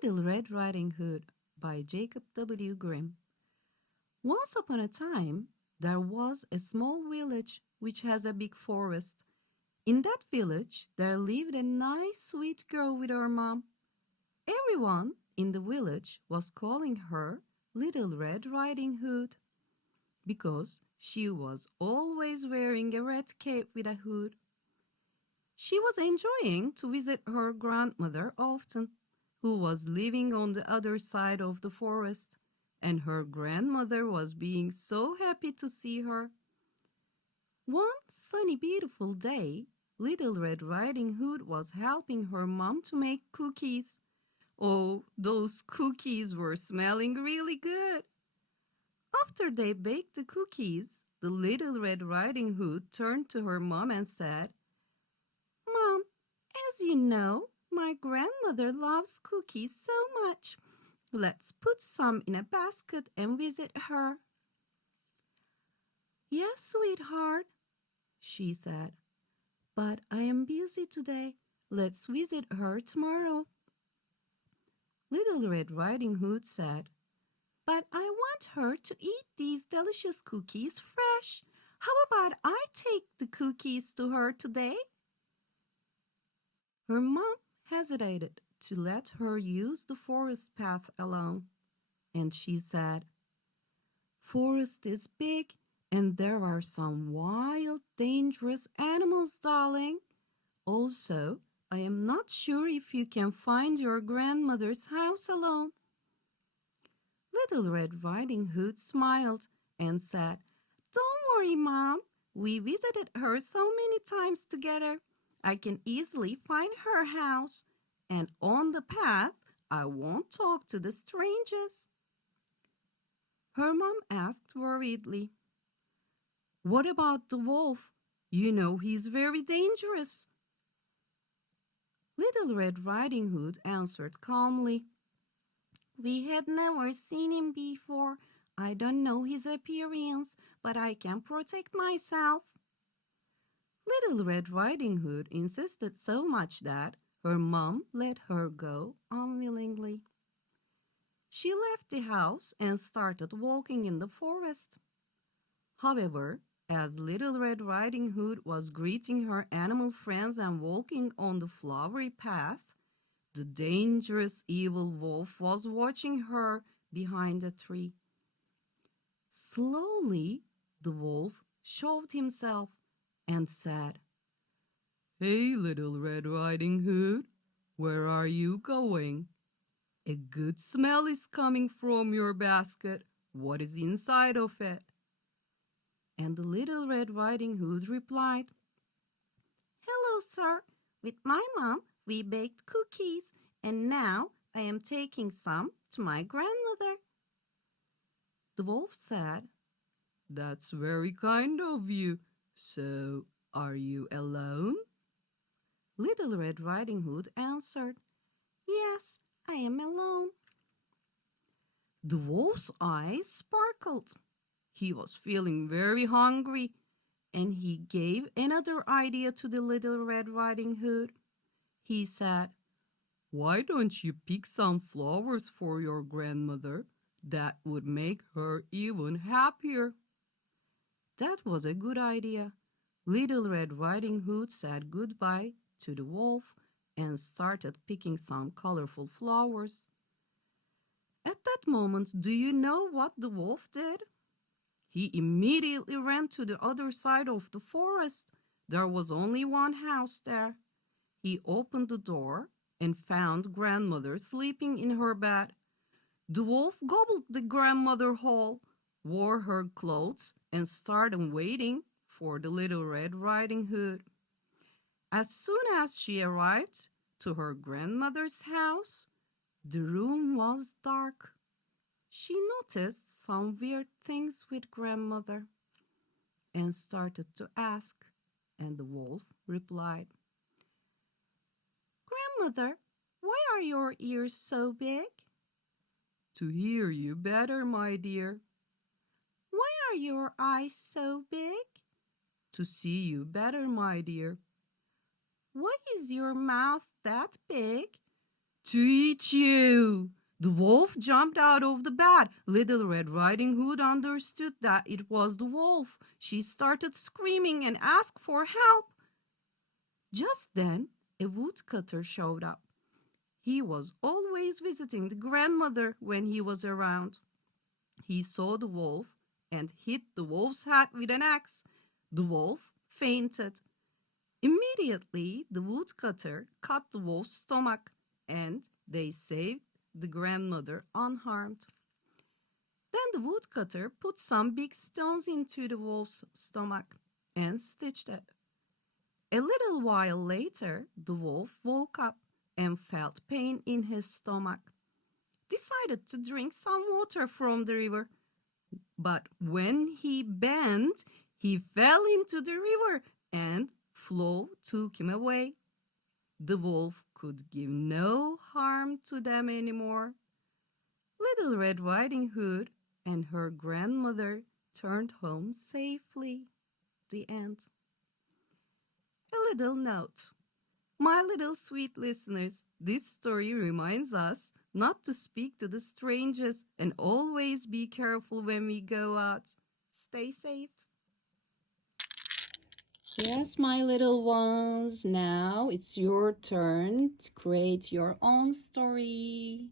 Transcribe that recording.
Little Red Riding Hood by Jacob W. Grimm. Once upon a time, there was a small village which has a big forest. In that village, there lived a nice, sweet girl with her mom. Everyone in the village was calling her Little Red Riding Hood because she was always wearing a red cape with a hood. She was enjoying to visit her grandmother often, who was living on the other side of the forest, and her grandmother was being so happy to see her. One sunny, beautiful day, Little Red Riding Hood was helping her mom to make cookies. Oh, those cookies were smelling really good. After they baked the cookies, the Little Red Riding Hood turned to her mom and said, "Mom, as you know, my grandmother loves cookies so much. Let's put some in a basket and visit her." "Yes, sweetheart," she said, "but I am busy today. Let's visit her tomorrow." Little Red Riding Hood said, "But I want her to eat these delicious cookies fresh. How about I take the cookies to her today?" Her mom hesitated to let her use the forest path alone, and she said, "Forest is big and there are some wild, dangerous animals, darling. Also, I am not sure if you can find your grandmother's house alone." Little Red Riding Hood smiled and said, "Don't worry, Mom. We visited her so many times together. I can easily find her house, and on the path, I won't talk to the strangers." Her mom asked worriedly, "What about the wolf? You know he's very dangerous." Little Red Riding Hood answered calmly, "We had never seen him before. I don't know his appearance, but I can protect myself." Little Red Riding Hood insisted so much that her mom let her go unwillingly. She left the house and started walking in the forest. However, as Little Red Riding Hood was greeting her animal friends and walking on the flowery path, the dangerous evil wolf was watching her behind a tree. Slowly, the wolf showed himself and said, "Hey, Little Red Riding Hood, where are you going? A good smell is coming from your basket. What is inside of it?" And the Little Red Riding Hood replied, "Hello, sir. With my mom, we baked cookies, and now I am taking some to my grandmother." The wolf said, "That's very kind of you. So, are you alone?" Little Red Riding Hood answered, "Yes, I am alone." The wolf's eyes sparkled. He was feeling very hungry, and he gave another idea to the Little Red Riding Hood. He said, "Why don't you pick some flowers for your grandmother? That would make her even happier." That was a good idea. Little Red Riding Hood said goodbye to the wolf and started picking some colorful flowers. At that moment, do you know what the wolf did? He immediately ran to the other side of the forest. There was only one house there. He opened the door and found grandmother sleeping in her bed. The wolf gobbled the grandmother whole, wore her clothes, and started waiting for the Little Red Riding Hood. As soon as she arrived to her grandmother's house, the room was dark. She noticed some weird things with grandmother and started to ask, and the wolf replied, "Grandmother, why are your ears so big?" "To hear you better, my dear." "Why are your eyes so big?" "To see you better, my dear." "Why is your mouth that big?" to eat you." The wolf jumped out of the bed. Little Red Riding Hood understood that it was the wolf. She started screaming and asked for help. Just then, a woodcutter showed up. He was always visiting the grandmother when he was around. He saw the wolf and hit the wolf's head with an axe. The wolf fainted. Immediately, the woodcutter cut the wolf's stomach, and they saved the grandmother unharmed. Then the woodcutter put some big stones into the wolf's stomach and stitched it. A little while later, the wolf woke up and felt pain in his stomach. Decided to drink some water from the river. But when he bent, he fell into the river and flow took him away. The wolf could give no harm to them anymore. Little Red Riding Hood and her grandmother turned home safely. The end. A little note. My little sweet listeners, this story reminds us not to speak to the strangers and always be careful when we go out. Stay safe. Yes, my little ones, now it's your turn to create your own story.